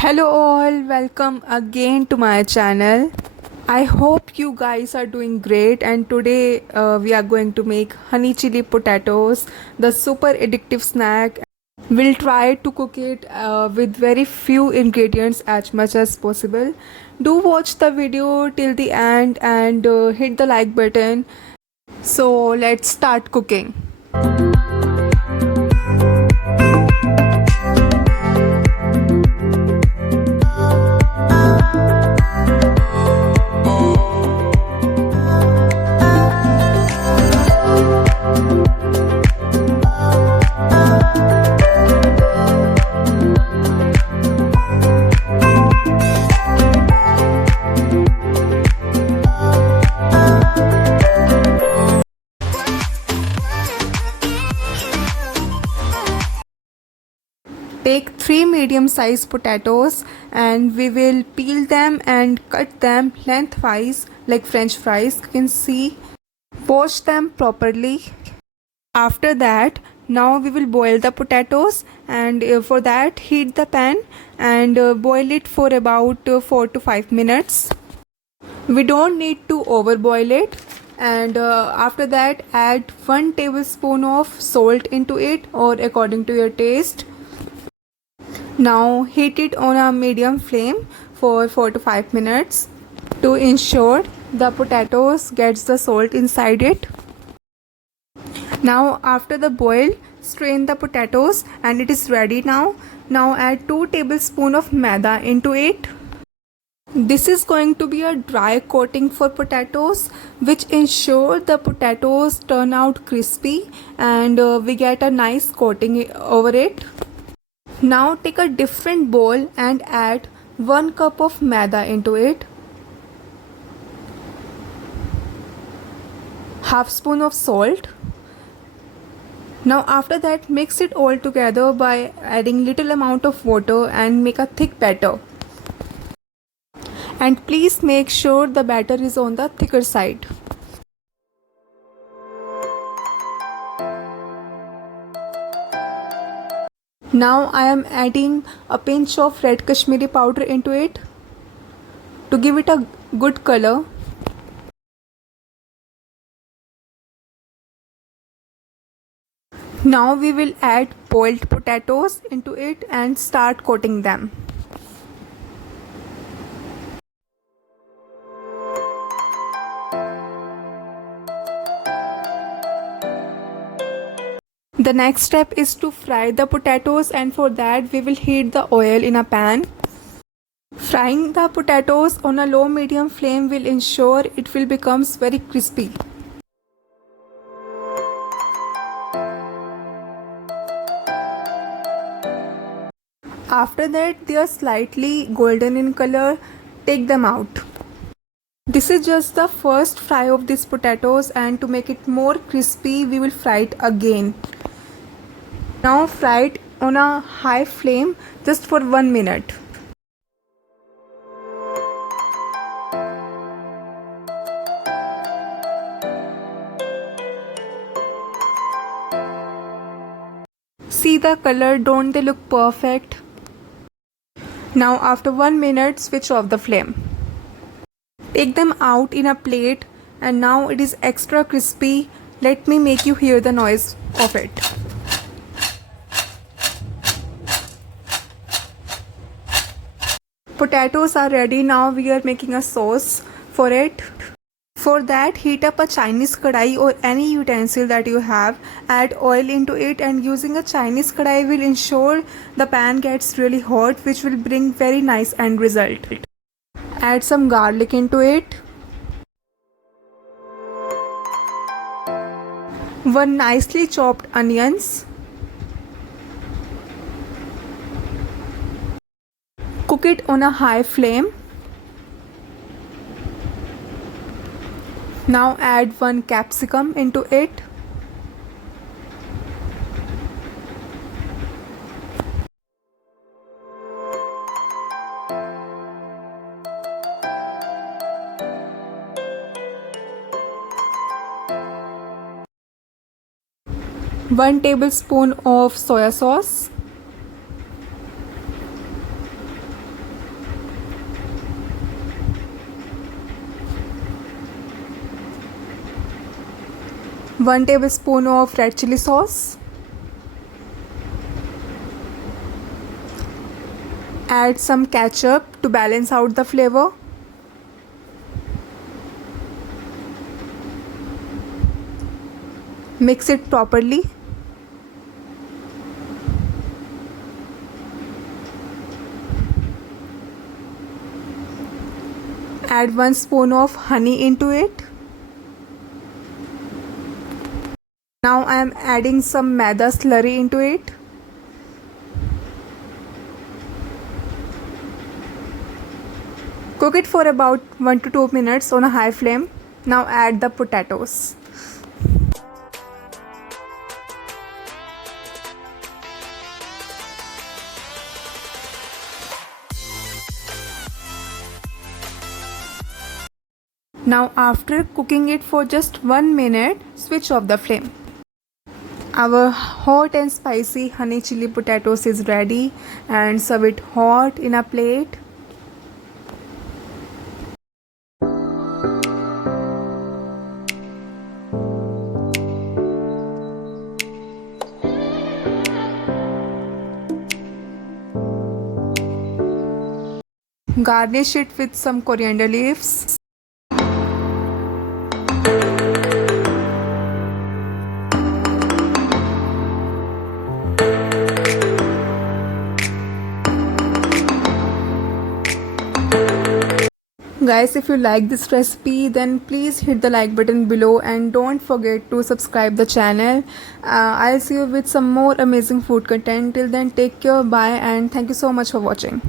Hello all, welcome again to my channel. I hope you guys are doing great, and today we are going to make honey chili potatoes, the super addictive snack. We'll try to cook it with very few ingredients as much as possible. Do watch the video till the end and hit the like button. So let's start cooking. Take 3 medium sized potatoes and we will peel them and cut them lengthwise like french fries. You can see. Wash them properly. After that, now we will boil the potatoes, and for that heat the pan and boil it for about 4 to 5 minutes. We don't need to overboil it, and after that add 1 tablespoon of salt into it or according to your taste. Now heat it on a medium flame for 4 to 5 minutes to ensure the potatoes gets the salt inside it. Now after the boil, strain the potatoes and it is ready now. Now add 2 tablespoons of maida into it. This is going to be a dry coating for potatoes, which ensure the potatoes turn out crispy and we get a nice coating over it. Now take a different bowl and add 1 cup of maida into it, half spoon of salt. Now after that mix it all together by adding little amount of water and make a thick batter. And please make sure the batter is on the thicker side. Now I am adding a pinch of red Kashmiri powder into it to give it a good color. Now we will add boiled potatoes into it and start coating them. The next step is to fry the potatoes, and for that we will heat the oil in a pan. Frying the potatoes on a low medium flame will ensure it will becomes very crispy. After that they are slightly golden in color. Take them out. This is just the first fry of these potatoes, and to make it more crispy we will fry it again. Now fry it on a high flame just for 1 minute. See the color, don't they look perfect? Now after 1 minute switch off the flame. Take them out in a plate, and now it is extra crispy. Let me make you hear the noise of it. Potatoes are ready. Now we are making a sauce for it. For that, heat up a Chinese kadai or any utensil that you have. Add oil into it, and using a Chinese kadai will ensure the pan gets really hot, which will bring very nice end result. Add some garlic into it. 1 nicely chopped onions. Cook it on a high flame. Now add 1 capsicum into it. One tablespoon of soya sauce. 1 tablespoon of red chili sauce. Add some ketchup to balance out the flavor. Mix it properly. Add 1 spoon of honey into it. Now I am adding some maida slurry into it. Cook it for about 1 to 2 minutes on a high flame. Now add the potatoes. Now after cooking it for just 1 minute, switch off the flame. Our hot and spicy honey chili potatoes is ready, and serve it hot in a plate. Garnish it with some coriander leaves. Guys, if you like this recipe, then please hit the like button below and don't forget to subscribe the channel. I'll see you with some more amazing food content. Till then, take care, bye, and thank you so much for watching.